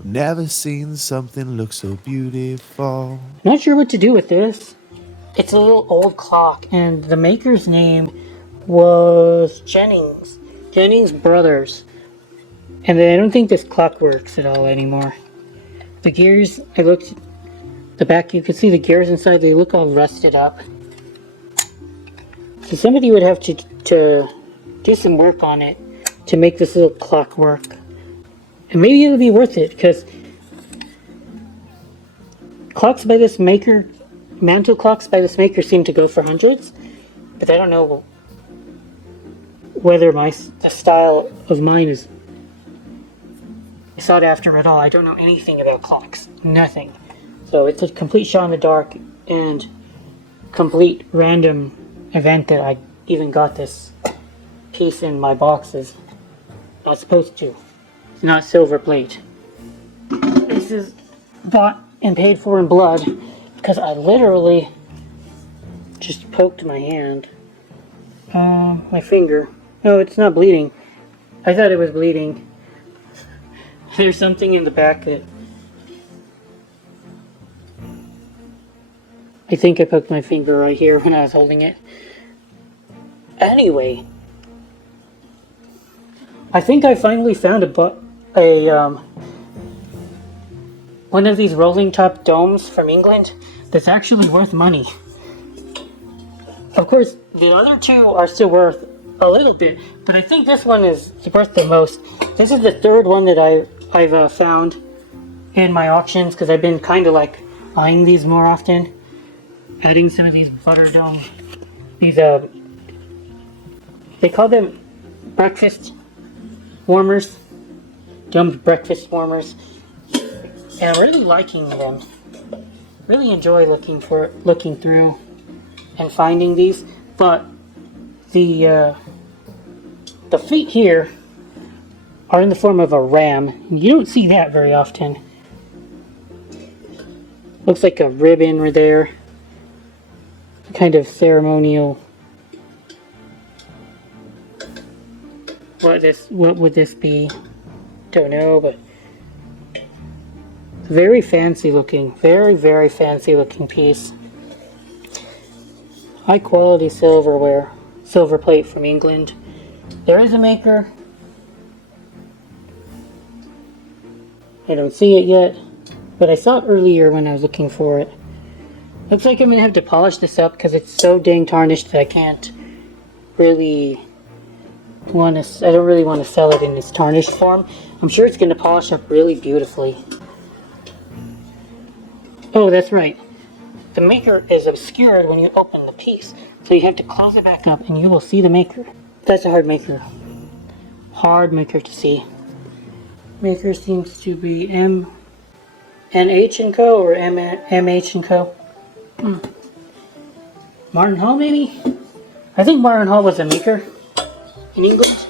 I've never seen something look so beautiful. Not sure what to do with this. It's a little old clock, and the maker's name was Jennings Brothers. And I don't think this clock works at all anymore. The gears, I looked, the back, you can see the gears inside, they look all rusted up. So somebody would have to do some work on it to make this little clock work. And maybe it'll be worth it, because clocks by this maker, mantle clocks by this maker seem to go for hundreds. But I don't know whether the style of mine is sought after at all. I don't know anything about clocks. Nothing. So it's a complete shot in the dark and complete random event that I even got this piece in my boxes. Not supposed to. It's not silver plate. This is bought and paid for in blood because I literally just poked my hand. My finger. No, it's not bleeding. I thought it was bleeding. There's something in the back that I think I poked my finger right here when I was holding it. Anyway, I think I finally found one of these rolling top domes from England that's actually worth money. Of course, the other two are still worth a little bit, but I think this one is worth the most. This is the third one that I've found in my auctions, because I've been kind of like eyeing these more often. Adding some of these butter dome, these they call them breakfast warmers, domed breakfast warmers, and I'm really liking them. Really enjoy looking through and finding these, but the feet here are in the form of a ram. You don't see that very often. Looks like a ribbon right there. Kind of ceremonial. What would this be? Don't know, but very fancy looking. Very, very fancy looking piece. High quality silverware. Silver plate from England. There is a maker. I don't see it yet, but I saw it earlier when I was looking for it. Looks like I'm going to have to polish this up because it's so dang tarnished that I can't really I don't really want to sell it in its tarnished form. I'm sure it's going to polish up really beautifully. Oh, that's right. The maker is obscured when you open the piece, so you have to close it back up and you will see the maker. That's a hard maker. Hard maker to see. Maker seems to be NH & Co. or MH & Co. Martin Hall, maybe? I think Martin Hall was a maker in England.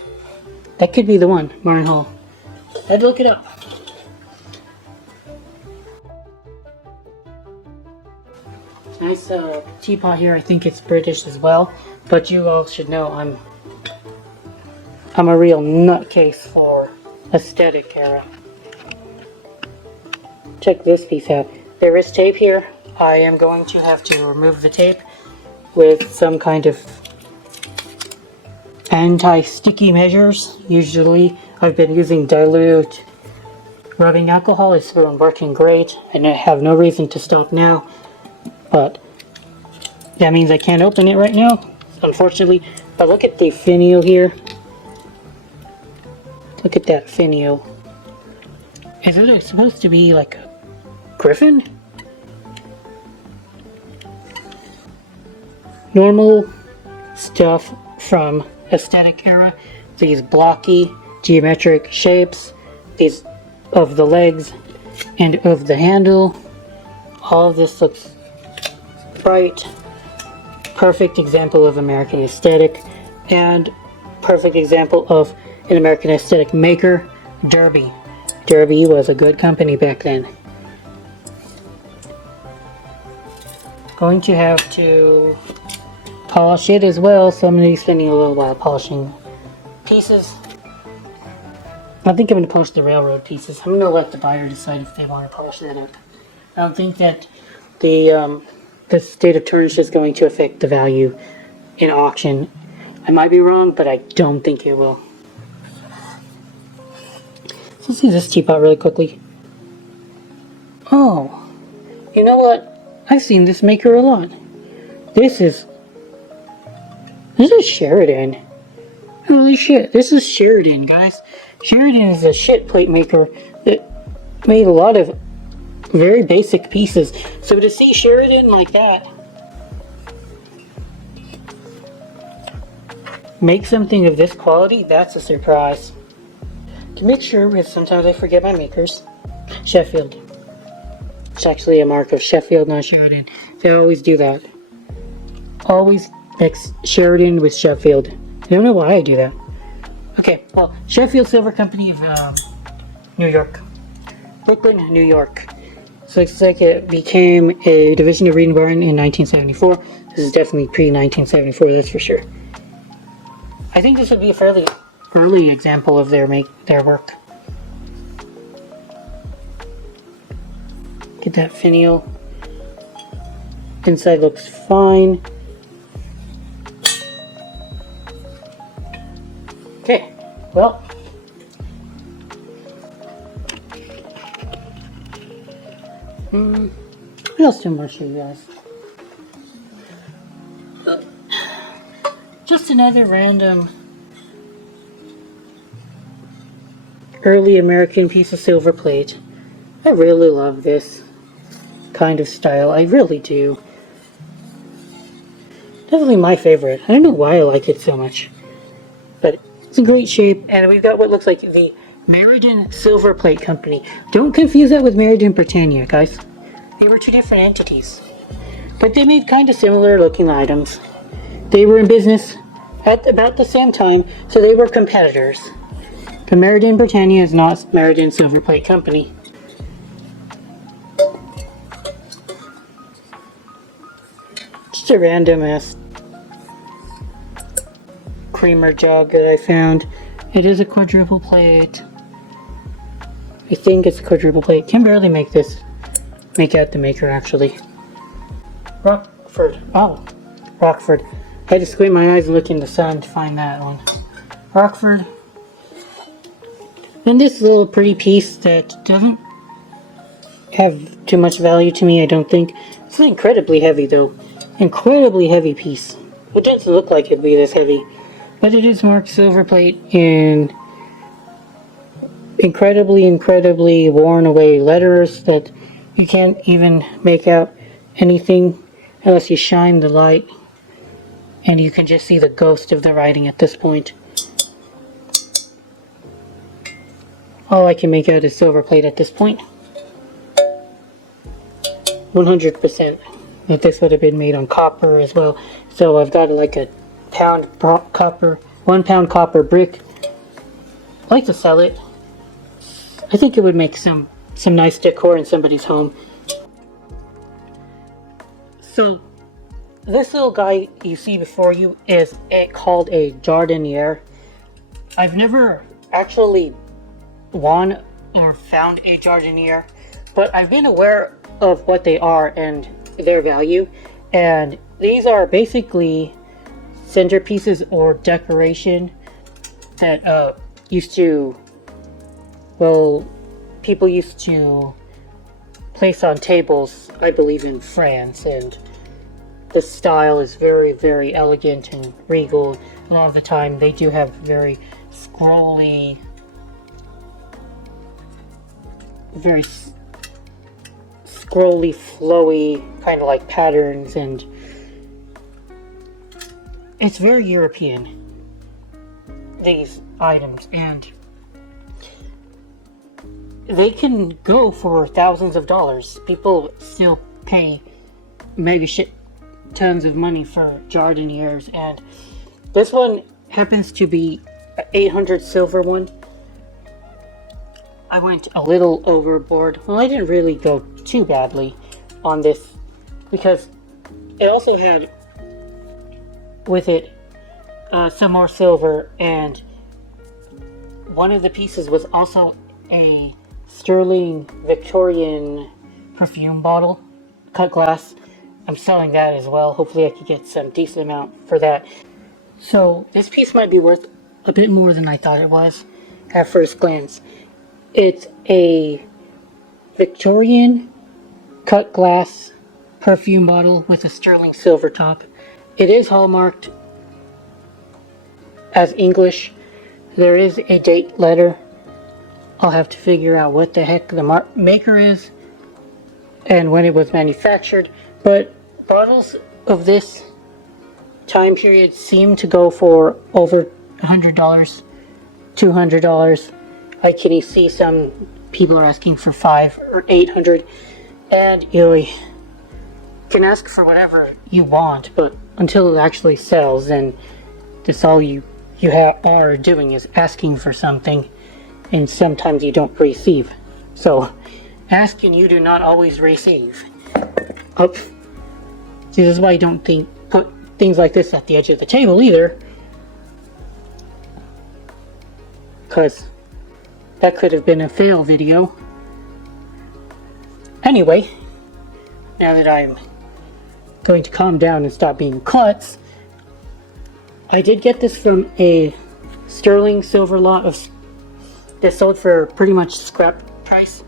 That could be the one, Martin Hall. I'd look it up. Nice teapot here. I think it's British as well, but you all should know I'm a real nutcase for aesthetic era. Check this piece out. There is tape here. I am going to have to remove the tape with some kind of anti-sticky measures. Usually I've been using dilute rubbing alcohol. It's been working great and I have no reason to stop now, but that means I can't open it right now, unfortunately. But look at the finial here. Look at that finial. Is it supposed to be like a griffin? Normal stuff from aesthetic era. These blocky geometric shapes, these of the legs and of the handle. All of this looks bright. Perfect example of American aesthetic, and perfect example of an American aesthetic maker, Derby. Derby was a good company back then. Going to have to polish it as well, so I'm going to be spending a little while polishing pieces. I think I'm going to polish the railroad pieces. I'm going to let the buyer decide if they want to polish that up. I don't think that the state of tarnish is going to affect the value in auction. I might be wrong, but I don't think it will. So let's see this teapot really quickly. Oh, you know what? I've seen this maker a lot. This is Sheridan. Holy shit, this is Sheridan, guys. Sheridan is a shit plate maker that made a lot of very basic pieces. So to see Sheridan like that make something of this quality, that's a surprise. To make sure, because sometimes I forget my makers, Sheffield. It's actually a mark of Sheffield, not Sheridan. They always do that. Always mix Sheridan with Sheffield. I don't know why I do that. Okay, well, Sheffield Silver Company of New York. Brooklyn, New York. So it's like it became a division of Reed & Barron in 1974. This is definitely pre-1974, that's for sure. I think this would be a fairly early example of their work. Get that finial. Inside looks fine. Okay, well. What else do I want to show you guys? Just another random early American piece of silver plate. I really love this kind of style. I really do. Definitely my favorite. I don't know why I like it so much. But it's a great shape. And we've got what looks like the Meriden Silver Plate Company. Don't confuse that with Meriden Britannia, guys. They were two different entities. But they made kind of similar looking items. They were in business at about the same time, so they were competitors. But Meriden Britannia is not Meriden Silver Plate Company. Just a random ass creamer jug that I found. It is a quadruple plate. I think it's a quadruple plate. Can barely make out the maker actually. Rockford. Oh, Rockford. I had to squint my eyes and look in the sun to find that one. Rockford. And this little pretty piece that doesn't have too much value to me, I don't think. It's incredibly heavy though. Incredibly heavy piece. It doesn't look like it'd be this heavy. But it is marked silver plate in incredibly worn away letters that you can't even make out anything unless you shine the light. And you can just see the ghost of the writing at this point. All I can make out is silver plate at this point. 100% that this would have been made on copper as well. So I've got like a copper, 1 pound copper brick. I'd like to sell it. I think it would make some nice decor in somebody's home. So this little guy you see before you is called a Jardiniere. I've never actually won or found a Jardiniere, but I've been aware of what they are and their value. And these are basically centerpieces or decoration that people used to place on tables, I believe in France, and the style is very, very elegant and regal. A lot of the time they do have very scrolly, flowy kind of like patterns, and it's very European, these items, and they can go for thousands of dollars. People still pay mega shit tons of money for Jardinières, and this one happens to be an 800 silver one. I went a little overboard. Well, I didn't really go too badly on this because it also had with it some more silver and one of the pieces was also a sterling Victorian perfume bottle, cut glass. I'm selling that as well. Hopefully I could get some decent amount for that. So this piece might be worth a bit more than I thought it was at first glance. It's a Victorian cut glass perfume bottle with a sterling silver top. It is hallmarked as English. There is a date letter. I'll have to figure out what the heck the maker is and when it was manufactured, but bottles of this time period seem to go for over $100, $200. I can see some people are asking for $500 or $800, and you can ask for whatever you want, but until it actually sells, then that's all you are doing is asking for something, and sometimes you don't receive. So ask and you do not always receive. Oh, see, this is why I don't put things like this at the edge of the table either, because that could have been a fail video. Anyway, now that I'm going to calm down and stop being klutz, I did get this from a sterling silver lot of this sold for pretty much scrap price.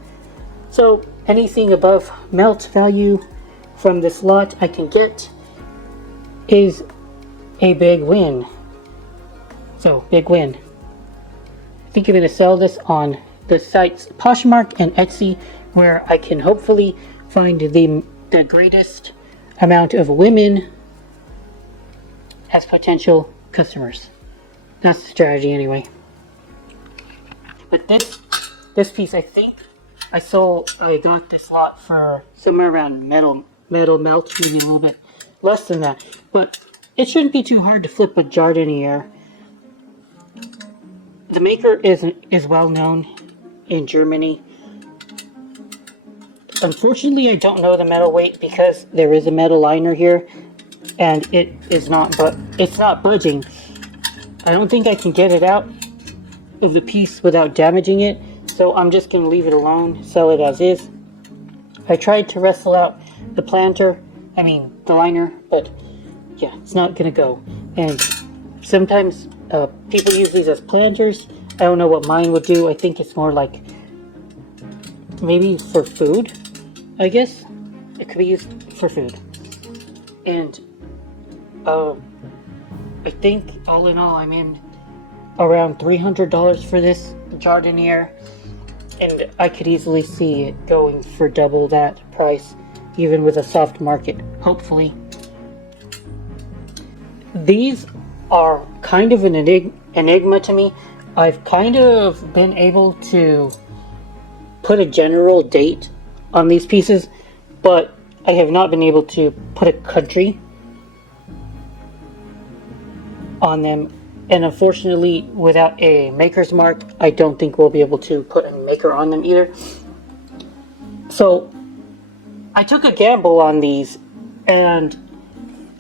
So anything above melt value from this lot I can get is a big win. So big win. I think I'm going to sell this on the sites Poshmark and Etsy, where I can hopefully find the greatest amount of women as potential customers. That's the strategy anyway. But this piece, I think I got this lot for somewhere around metal melt, maybe a little bit less than that. But it shouldn't be too hard to flip a Jardiniere. The maker is well known in Germany. Unfortunately, I don't know the metal weight because there is a metal liner here, and it's not budging. I don't think I can get it out of the piece without damaging it, so I'm just going to leave it alone, sell it as is. I tried to wrestle out the the liner, but yeah, it's not going to go. And sometimes people use these as planters. I don't know what mine would do. I think it's more like maybe for food, I guess. It could be used for food. And I think all in all I'm in around $300 for this Jardiniere, and I could easily see it going for double that price, even with a soft market, hopefully. These are kind of an enigma to me. I've kind of been able to put a general date on these pieces, but I have not been able to put a country on them. And unfortunately, without a maker's mark, I don't think we'll be able to put a maker on them either. So I took a gamble on these, and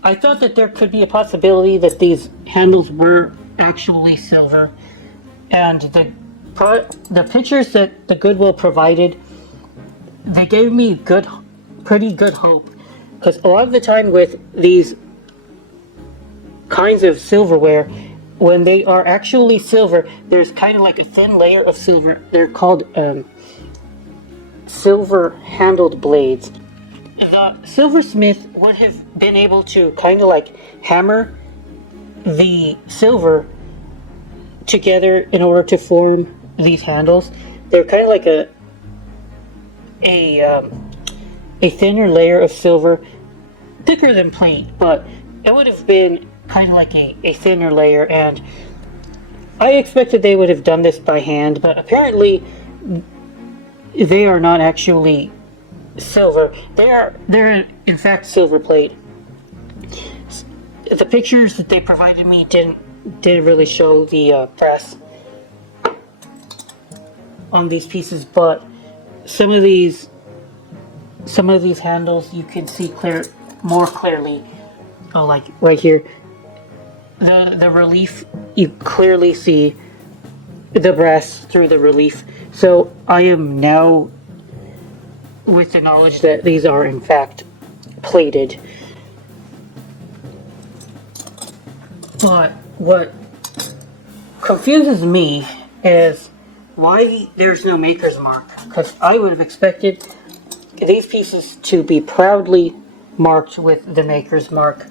I thought that there could be a possibility that these handles were actually silver. And the pictures that the Goodwill provided, they gave me pretty good hope. Because a lot of the time with these kinds of silverware, when they are actually silver, there's kind of like a thin layer of silver. They're called silver-handled blades. The silversmith would have been able to kind of like hammer the silver together in order to form these handles. They're kind of like a thinner layer of silver, thicker than plate, but it would have been kind of like a thinner layer, and I expected they would have done this by hand, but apparently they are not actually silver. They're in fact silver plate. The pictures that they provided me didn't really show the press on these pieces, but some of these handles you can see more clearly. Oh, like right here, the relief, you clearly see the brass through the relief. So I am now with the knowledge that these are in fact plated. But what confuses me is why there's no maker's mark, because I would have expected these pieces to be proudly marked with the maker's mark.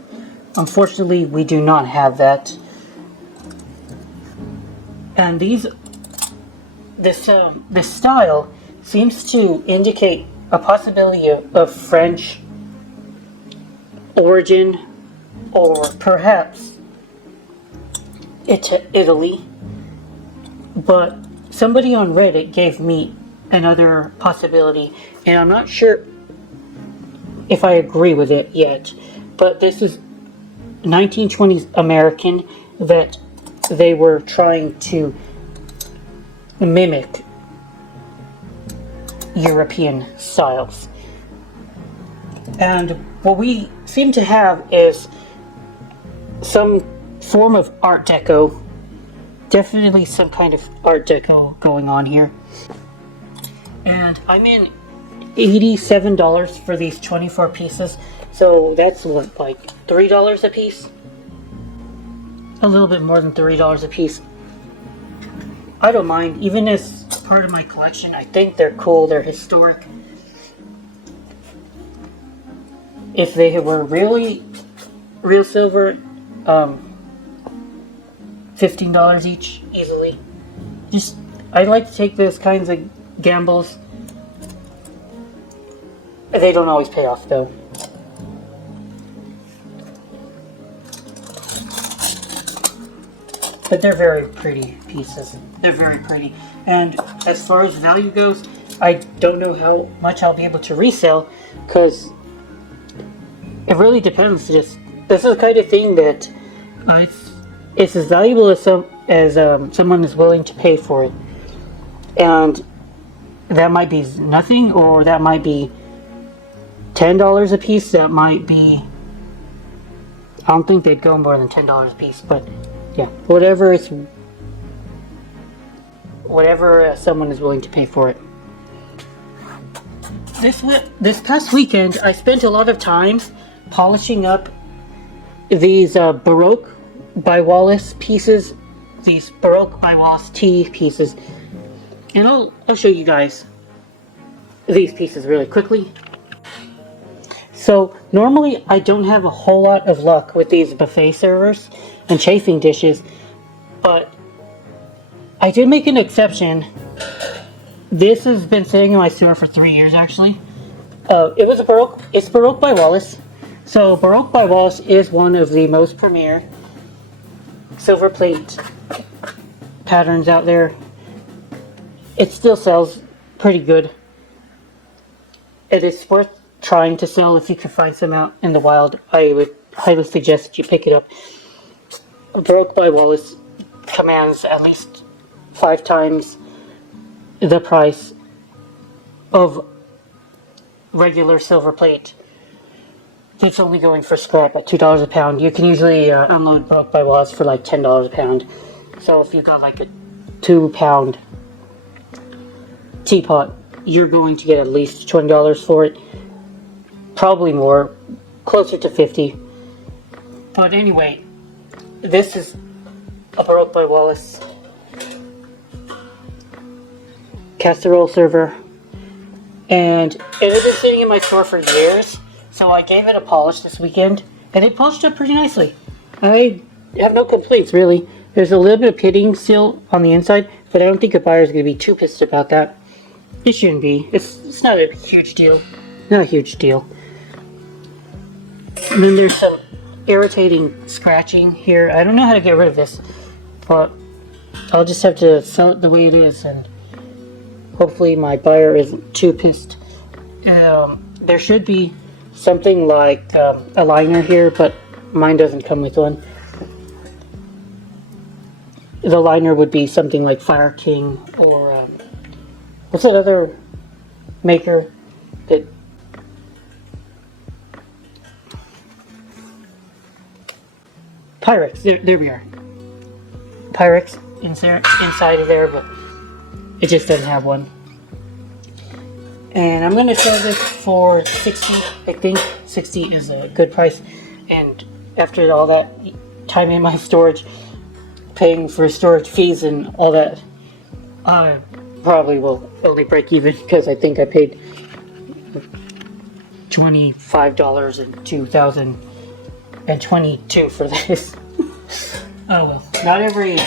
Unfortunately, we do not have that. And this style seems to indicate a possibility of French origin, or perhaps Italy. But somebody on Reddit gave me another possibility, and I'm not sure if I agree with it yet. But this is 1920s American, that they were trying to mimic European styles. And what we seem to have is some form of Art Deco. Definitely some kind of Art Deco going on here. And I'm in $87 for these 24 pieces. So that's what, like $3 a piece? A little bit more than $3 a piece. I don't mind, even as part of my collection. I think they're cool, they're historic. If they were really real silver, $15 each, easily. Just, I like to take those kinds of gambles. They don't always pay off though. But they're very pretty pieces. They're very pretty. And as far as value goes, I don't know how much I'll be able to resell, because it really depends. This is the kind of thing that it's as valuable as someone is willing to pay for it. And that might be nothing, or that might be $10 a piece. That might be, I don't think they'd go more than $10 a piece, but yeah, whatever someone is willing to pay for it. This past weekend, I spent a lot of time polishing up these Baroque by Wallace pieces, these Baroque by Wallace tea pieces, and I'll show you guys these pieces really quickly. So normally I don't have a whole lot of luck with these buffet servers and chafing dishes, but I did make an exception. This has been sitting in my store for 3 years actually. It's Baroque by Wallace. So Baroque by Wallace is one of the most premier silver plate patterns out there. It still sells pretty good. It is worth trying to sell if you can find some out in the wild. I would highly suggest that you pick it up. Baroque by Wallace commands at least 5 times the price of regular silver plate. It's only going for scrap at $2 a pound. You can usually unload Baroque by Wallace for like $10 a pound. So if you got like a 2-pound teapot, you're going to get at least $20 for it. Probably more, closer to $50. But anyway, this is a Baroque by Wallace casserole server, and it had been sitting in my store for years, so I gave it a polish this weekend, and it polished up pretty nicely. I have no complaints, really. There's a little bit of pitting still on the inside, but I don't think a buyer is going to be too pissed about that. It shouldn't be. It's not a huge deal. Not a huge deal. And then there's some irritating scratching here. I don't know how to get rid of this, but I'll just have to sell it the way it is, and hopefully my buyer isn't too pissed. There should be something like a liner here, but mine doesn't come with one. The liner would be something like Fire King, or what's that other maker that Pyrex. There we are. Pyrex. inside of there, but it just doesn't have one. And I'm gonna sell this for 60. I think 60 is a good price. And after all that time in my storage, paying for storage fees and all that, I probably will only break even, because I think I paid $25 in 2022 for this. Oh well, not every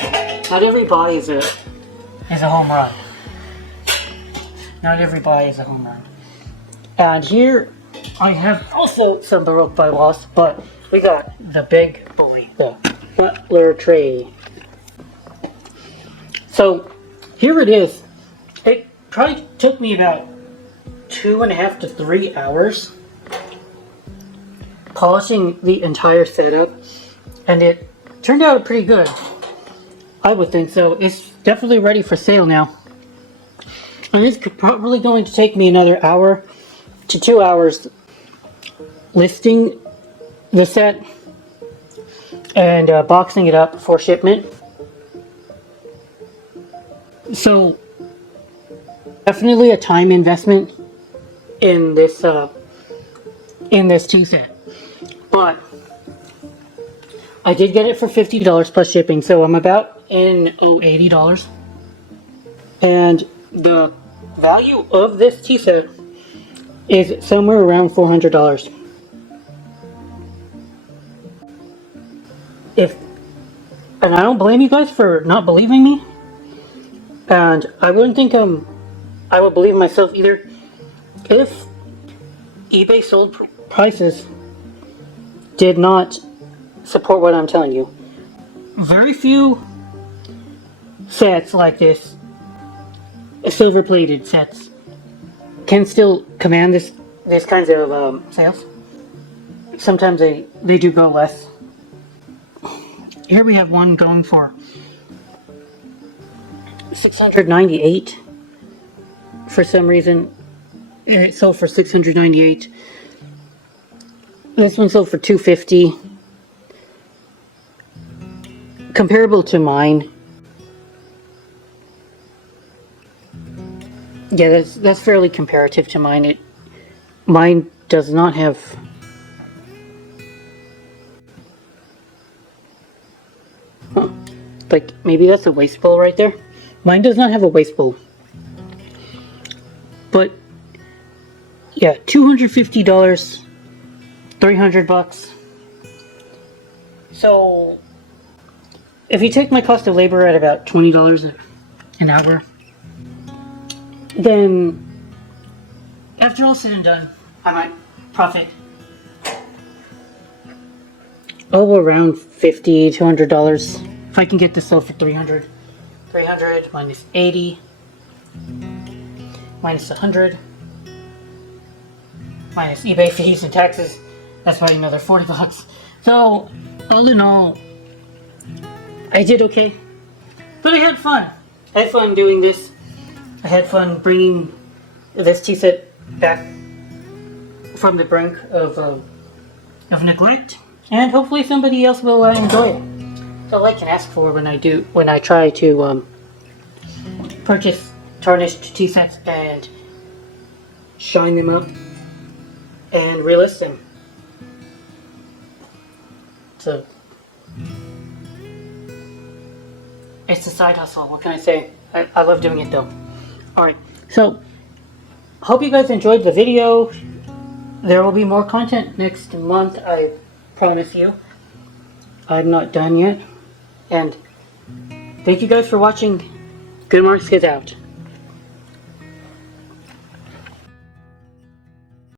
buy is a home run. Not every buy is a home run. And here I have also some Baroque by Loss, but we got the big boy, the Butler tray. So here it is. It probably took me about 2.5 to 3 hours polishing the entire setup, and it turned out pretty good. I would think so. It's definitely ready for sale now. And it's probably going to take me another hour to 2 hours listing the set and boxing it up for shipment. So definitely a time investment in this tea set. But I did get it for $50 plus shipping, so I'm about in $80. And the value of this tea set is somewhere around $400. And I don't blame you guys for not believing me, and I wouldn't think I would believe myself either if eBay sold prices did not support what I'm telling you. Very few sets like this, silver-plated sets, can still command this kinds of sales. Sometimes they do go less. Here we have one going for $698. For some reason, it sold for $698. This one sold for $250. Comparable to mine. Yeah, that's fairly comparative to mine. Mine does not have. Huh. Like, maybe that's a waste bowl right there. Mine does not have a waste bowl. But yeah, $250, $300. So if you take my cost of labor at about $20 an hour, then after all said and done, I might profit around $50 to $100 if I can get this sold for $300. 300 minus 80 minus 100 minus eBay fees and taxes, that's probably another $40. So all in all, I did okay, but I had fun. I had fun doing this. I had fun bringing this tea set back from the brink of neglect, and hopefully somebody else will enjoy it. That's all I can ask for when I try to purchase tarnished tea sets and shine them up and relist them. So it's a side hustle. What can I say? I love doing it though. Alright, so hope you guys enjoyed the video. There will be more content next month, I promise you. I'm not done yet. And thank you guys for watching. Good Marks Kids out.